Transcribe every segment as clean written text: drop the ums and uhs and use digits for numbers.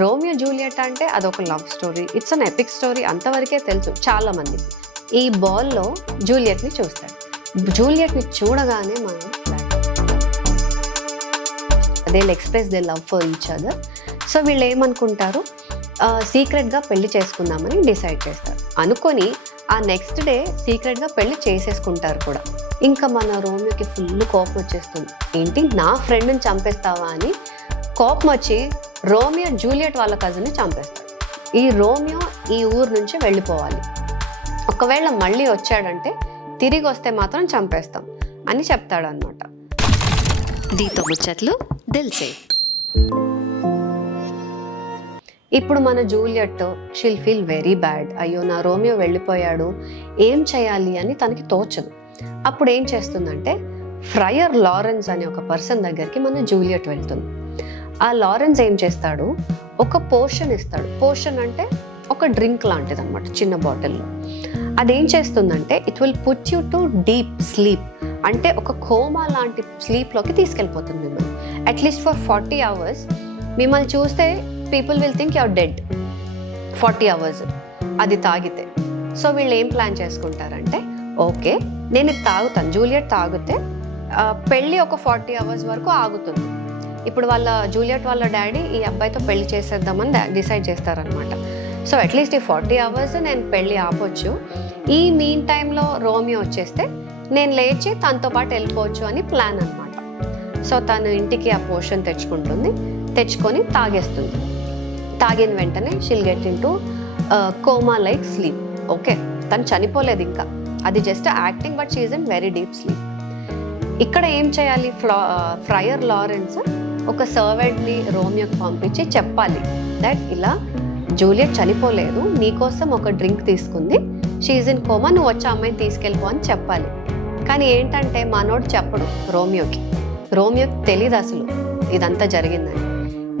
Romeo Juliet అంటే అదొక love story, it's an epic story అంతవరకే తెలుసు చాలా మందికి. ఈ బాల్లో జూలియట్ని చూస్తాడు. జూలియట్ని చూడగానే మనం they express they love for each other. So వీళ్ళు ఏమనుకుంటారు, సీక్రెట్గా పెళ్లి చేసుకుందామని డిసైడ్ చేస్తారు. అనుకొని ఆ నెక్స్ట్ డే సీక్రెట్గా పెళ్లి చేసేసుకుంటారు కూడా. ఇంకా మన రోమియోకి ఫుల్ కోపం వచ్చేస్తుంది. ఏంటి నా ఫ్రెండ్ని చంపేస్తావా అని కోపం వచ్చి రోమియో జూలియట్ వాళ్ళ కజిన్ని చంపేస్తాడు. ఈ రోమియో ఈ ఊరు నుంచి వెళ్ళిపోవాలి, ఒకవేళ మళ్ళీ వచ్చాడంటే తిరిగి వస్తే మాత్రం చంపేస్తాం అని చెప్తాడు అనమాట. దీంతో ముచ్చట్లు దిల్సే. ఇప్పుడు మన Juliet she'll feel very bad. అయ్యో నా రోమియో వెళ్ళిపోయాడు, ఏం చేయాలి అని తనకి తోచదు. అప్పుడు ఏం చేస్తుందంటే ఫ్రయర్ లారెన్స్ అనే ఒక పర్సన్ దగ్గరికి మన జూలియట్ వెళ్తుంది. ఆ లారెన్స్ ఏం చేస్తాడు, ఒక పోషన్ ఇస్తాడు. పోషన్ అంటే ఒక డ్రింక్ లాంటిది అనమాట, చిన్న బాటిల్లో. అదేం చేస్తుందంటే it will put you to deep sleep, అంటే ఒక కోమా లాంటి స్లీప్లోకి తీసుకెళ్ళిపోతుంది మిమ్మల్ని. అట్లీస్ట్ ఫర్ 40 hours మిమ్మల్ని చూస్తే people will think you're dead 40 hours అది తాగితే. సో వీళ్ళు ఏం ప్లాన్ చేసుకుంటారంటే, ఓకే నేను ఇది తాగుతాను, జూలియట్ తాగితే పెళ్ళి ఒక 40 hours వరకు ఆగుతుంది. ఇప్పుడు వాళ్ళ జూలియట్ వాళ్ళ డాడీ ఈ అబ్బాయితో పెళ్లి చేసేద్దామని డిసైడ్ చేస్తారనమాట. సో అట్లీస్ట్ ఈ 40 hours నేను పెళ్ళి ఆపొచ్చు, ఈ మీన్ టైంలో రోమియో వచ్చేస్తే నేను లేచి తనతో పాటు వెళ్ళిపోవచ్చు అని ప్లాన్ అనమాట. సో తను ఇంటికి ఆ పోషన్ తెచ్చుకొని తాగేస్తుంది. తాగిన వెంటనే she'll get in to coma like sleep. Okay తను చనిపోలేదు ఇంకా, అది just acting, but she is in very deep sleep. ఇక్కడ ఏం చేయాలి, ఫ్రయర్ లారెన్స్ ఒక సర్వెంట్ని రోమియోకి పంపించి చెప్పాలి దట్ ఇలా జూలియట్ చనిపోలేదు, నీకోసం ఒక డ్రింక్ తీసుకుంది, షీ ఈజ్ ఇన్ కోమా, నువ్వు వచ్చి అమ్మాయిని తీసుకెళ్ళిపో అని చెప్పాలి. కానీ ఏంటంటే మనోడు చెప్పడు రోమియోకి తెలీదు అసలు ఇదంతా జరిగిందని.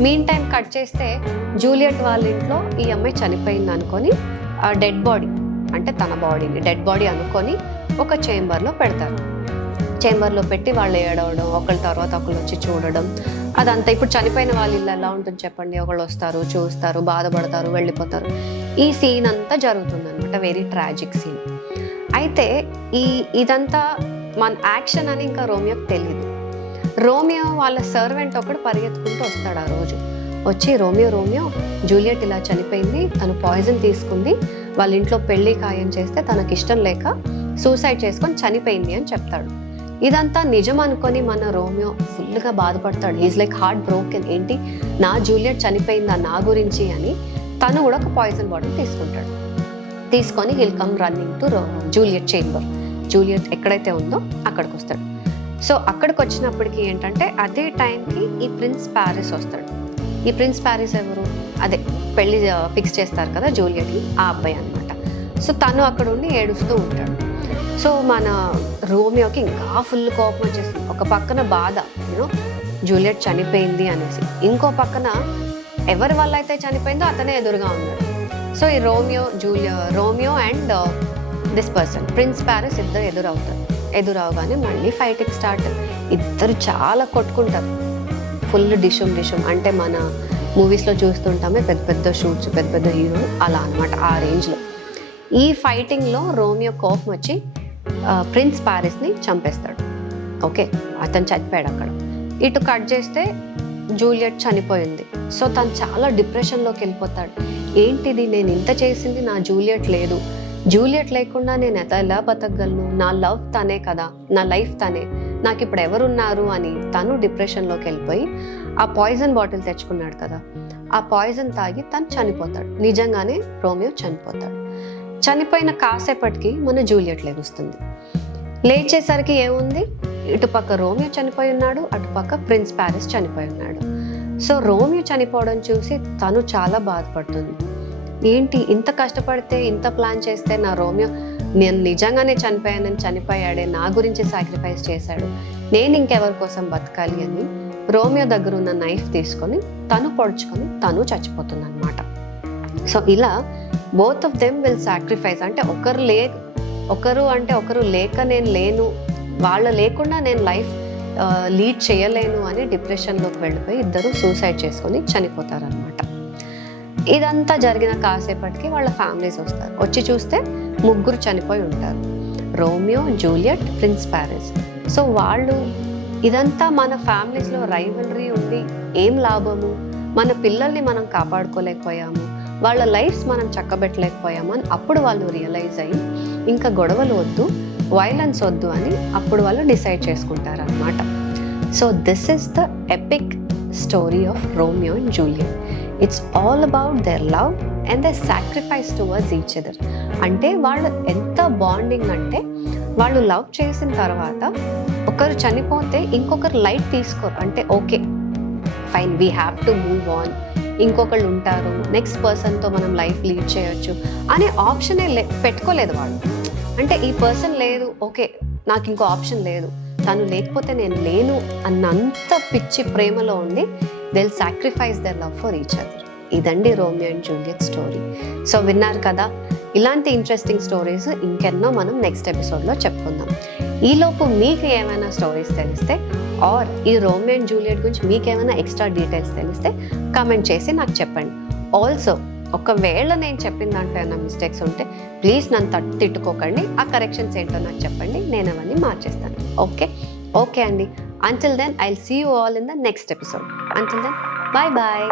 మీన్ టైం కట్ చేస్తే జూలియట్ వాళ్ళ ఇంట్లో ఈ అమ్మాయి చనిపోయింది అనుకొని డెడ్ బాడీ, అంటే తన బాడీని డెడ్ బాడీ అనుకొని ఒక చేంబర్లో పెడతారు. చేంబర్లో పెట్టి వాళ్ళు ఏడవడం, ఒకళ్ళ తర్వాత ఒకళ్ళు వచ్చి చూడడం, అదంతా. ఇప్పుడు చనిపోయిన వాళ్ళ ఇల్లు ఎలా ఉంటుంది చెప్పండి, ఒకళ్ళు వస్తారు, చూస్తారు, బాధపడతారు, వెళ్ళిపోతారు. ఈ సీన్ అంతా జరుగుతుంది అనమాట, వెరీ ట్రాజిక్ సీన్. అయితే ఇదంతా మన యాక్షన్ అని ఇంకా రోమియోకి తెలియదు. రోమియో వాళ్ళ సర్వెంట్ ఒకడు పరిగెత్తుకుంటూ వస్తాడు ఆ రోజు. వచ్చి రోమియో జూలియట్ ఇలా చనిపోయింది, తను పాయిజన్ తీసుకుంది, వాళ్ళ ఇంట్లో పెళ్లి ఖాయం చేస్తే తనకి ఇష్టం లేక సూసైడ్ చేసుకొని చనిపోయింది అని చెప్తాడు. ఇదంతా నిజం అనుకొని మన రోమియో ఫుల్గా బాధపడతాడు. హీస్ లైక్ హార్ట్ బ్రోకెన్, ఏంటి నా జూలియట్ చనిపోయిందా నా గురించి అని. తను కూడా ఒక పాయిజన్ బాటిల్ తీసుకొని he'll come running to Juliet chamber. Juliet ఎక్కడైతే ఉందో అక్కడికి వస్తాడు. సో అక్కడికి వచ్చినప్పటికీ ఏంటంటే అదే టైంకి ఈ ప్రిన్స్ ప్యారిస్ వస్తాడు. ఈ ప్రిన్స్ ప్యారిస్ ఎవరు, అదే పెళ్లి ఫిక్స్ చేస్తారు కదా జూలియట్కి, ఆ అబ్బాయి అనమాట. సో తను అక్కడ ఉండి ఏడుస్తూ ఉంటాడు. సో మన రోమియోకి ఇంకా ఫుల్ కోపం వచ్చేసింది. ఒక పక్కన బాధ, జూలియట్ చనిపోయింది అనేసి, ఇంకో పక్కన ఎవరి వల్ల అయితే చనిపోయిందో అతనే ఎదురుగా ఉన్నాడు. సో ఈ Romeo and this person prince Paris ఇద్దరు ఎదురవగానే మళ్ళీ ఫైటింగ్ స్టార్ట్. ఇద్దరు చాలా కొట్టుకుంటారు, ఫుల్ డిషుమ్ అంటే మన మూవీస్లో చూస్తుంటామే పెద్ద పెద్ద షూట్స్, పెద్ద పెద్ద హీరో అలా అనమాట, ఆ రేంజ్లో. ఈ ఫైటింగ్లో రోమియో కోపం వచ్చి ప్రిన్స్ ప్యారిస్ని చంపేస్తాడు. ఓకే అతను చనిపోయాడు అక్కడ. ఇటు కట్ చేస్తే జూలియట్ చనిపోయింది. సో తను చాలా డిప్రెషన్లోకి వెళ్ళిపోతాడు. ఏంటిది, నేను ఇంత చేసింది, నా జూలియట్ లేకుండా నేను ఎలా బతకగలను, నా లవ్ తనే కదా, నా లైఫ్ తనే, నాకు ఇప్పుడు ఎవరున్నారు అని తను డిప్రెషన్లోకి వెళ్ళిపోయి ఆ పాయిజన్ బాటిల్ తెచ్చుకున్నాడు కదా, ఆ పాయిజన్ తాగి తను చనిపోతాడు. నిజంగానే రోమియో చనిపోతాడు. చనిపోయిన కాసేపటికి మన జూలియట్ లేస్తుంది. లేచేసరికి ఏముంది, ఇటుపక్క రోమియో చనిపోయి ఉన్నాడు, అటుపక్క ప్రిన్స్ ప్యారిస్ చనిపోయి ఉన్నాడు. సో రోమియో చనిపోవడం చూసి తను చాలా బాధపడుతుంది. ఏంటి ఇంత కష్టపడితే, ఇంత ప్లాన్ చేస్తే నా రోమియో నేను నిజంగానే చనిపోయాడే, నా గురించి సాక్రిఫైస్ చేశాడు, నేను ఇంకెవరి కోసం బతకాలి అని రోమియో దగ్గర ఉన్న నైఫ్ తీసుకొని తను పొడుచుకొని తను చచ్చిపోతుంది అనమాట. సో ఇలా both of them will sacrifice, అంటే ఒకరు లేక నేను లేను, వాళ్ళ లేకుండా నేను లైఫ్ లీడ్ చేయలేను అని డిప్రెషన్లోకి వెళ్ళిపోయి ఇద్దరు సూసైడ్ చేసుకొని చనిపోతారనమాట. ఇదంతా జరిగిన కాసేపటికి వాళ్ళ ఫ్యామిలీస్ వస్తారు. వచ్చి చూస్తే ముగ్గురు చనిపోయి ఉంటారు, Romeo, Juliet, prince Paris. So వాళ్ళు ఇదంతా మన ఫ్యామిలీస్లో రైవలరీ ఉంది, ఏం లాభము, మన పిల్లల్ని మనం కాపాడుకోలేకపోయాము, వాళ్ళ లైఫ్స్ మనం చక్కబెట్టలేకపోయాము అని అప్పుడు వాళ్ళు రియలైజ్ అయ్యి ఇంకా గొడవలు వద్దు, వైలెన్స్ వద్దు అని అప్పుడు వాళ్ళు డిసైడ్ చేసుకుంటారు అన్నమాట. So this is the epic story of Romeo and Juliet. It's all about their love and they sacrifice towards each other. అంటే వాళ్ళు ఎంత బాండింగ్ అంటే వాళ్ళు లవ్ చేసిన తర్వాత ఒకరు చనిపోతే ఇంకొకరు లైట్ తీసుకోరు. అంటే okay fine, we have to move on, ఇంకొకళ్ళు ఉంటారు, నెక్స్ట్ పర్సన్తో మనం లైఫ్ లీడ్ చేయొచ్చు అనే ఆప్షనే పెట్టుకోలేదు వాళ్ళు. అంటే ఈ పర్సన్ లేదు, ఓకే నాకు ఇంకో ఆప్షన్ లేదు, తను లేకపోతే నేను లేను అన్నంత పిచ్చి ప్రేమలో ఉండి they will sacrifice their love for each other. ఇదండి Romeo and Juliet story. So విన్నారు కదా, ఇలాంటి ఇంట్రెస్టింగ్ స్టోరీస్ ఇంకెన్నో మనం నెక్స్ట్ ఎపిసోడ్లో చెప్పుకుందాం. ఈలోపు మీకు ఏమైనా స్టోరీస్ తెలిస్తే ఆర్ ఈ రోమియో అండ్ జూలియట్ గురించి మీకు ఏమైనా ఎక్స్ట్రా డీటెయిల్స్ తెలిస్తే కామెంట్ చేసి నాకు చెప్పండి. ఆల్సో ఒకవేళ నేను చెప్పిన దాంట్లో ఏమైనా మిస్టేక్స్ ఉంటే ప్లీజ్ నన్ను తిట్టుకోకండి, ఆ కరెక్షన్స్ ఏంటో నాకు చెప్పండి, నేను అవన్నీ మార్చేస్తాను. ఓకే అండి. Until then, I'll see you all in the next episode. Until then, bye bye.